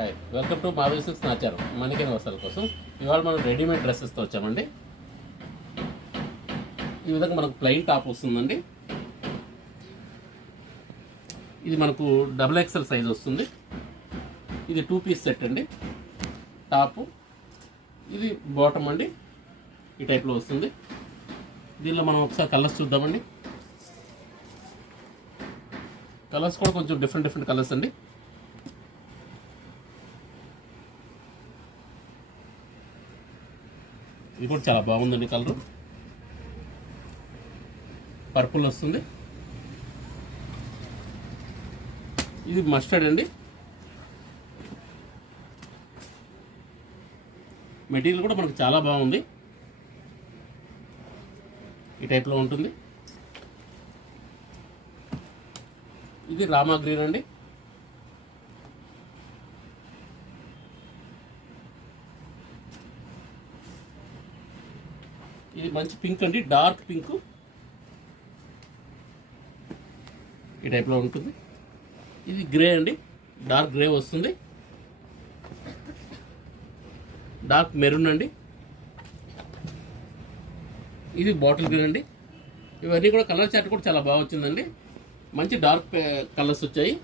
Hi, welcome to Madhavi Silks Nacharam మనకేన వస్త్రాల కోసం. ఇవాళ మనం రెడీమేడ్ డ్రెస్సెస్తో వచ్చామండి. ఈ విధంగా మనకు ప్లెయిన్ టాప్ వస్తుందండి. ఇది మనకు XXL సైజ్ వస్తుంది. ఇది 2 పీస్ సెట్ అండి. టాపు ఇది బాటమ్ అండి. ఈ టైప్లో వస్తుంది. దీనిలో మనం ఒకసారి కలర్స్ చూద్దామండి. కలర్స్ కూడా కొంచెం డిఫరెంట్ కలర్స్ అండి. ఇది కూడా చాలా బాగుందండి. కలరు పర్పుల్ వస్తుంది. ఇది మస్టర్డ్ అండి. మెటీరియల్ కూడా మనకు చాలా బాగుంది. ఈ టైప్లో ఉంటుంది. ఇది రామా గ్రీన్ అండి. ఇది మంచి పింక్ అండి, డార్క్ పింక్. ఈ టైప్లో ఉంటుంది. ఇది గ్రే అండి, డార్క్ గ్రే వస్తుంది. డార్క్ మెరూన్ అండి. ఇది బాటిల్ గ్రీన్ అండి. ఇవన్నీ కూడా కలర్ చార్ట్ కూడా చాలా బాగా వచ్చిందండి. మంచి డార్క్ కలర్స్ వచ్చాయి.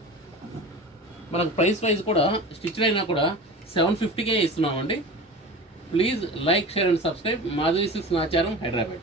మనకు ప్రైస్ వైజ్ కూడా స్టిచ్ అయినా కూడా 750కే ఇస్తున్నామండి. Please like, share and subscribe. Madhavi Silks Nacharam, Hyderabad.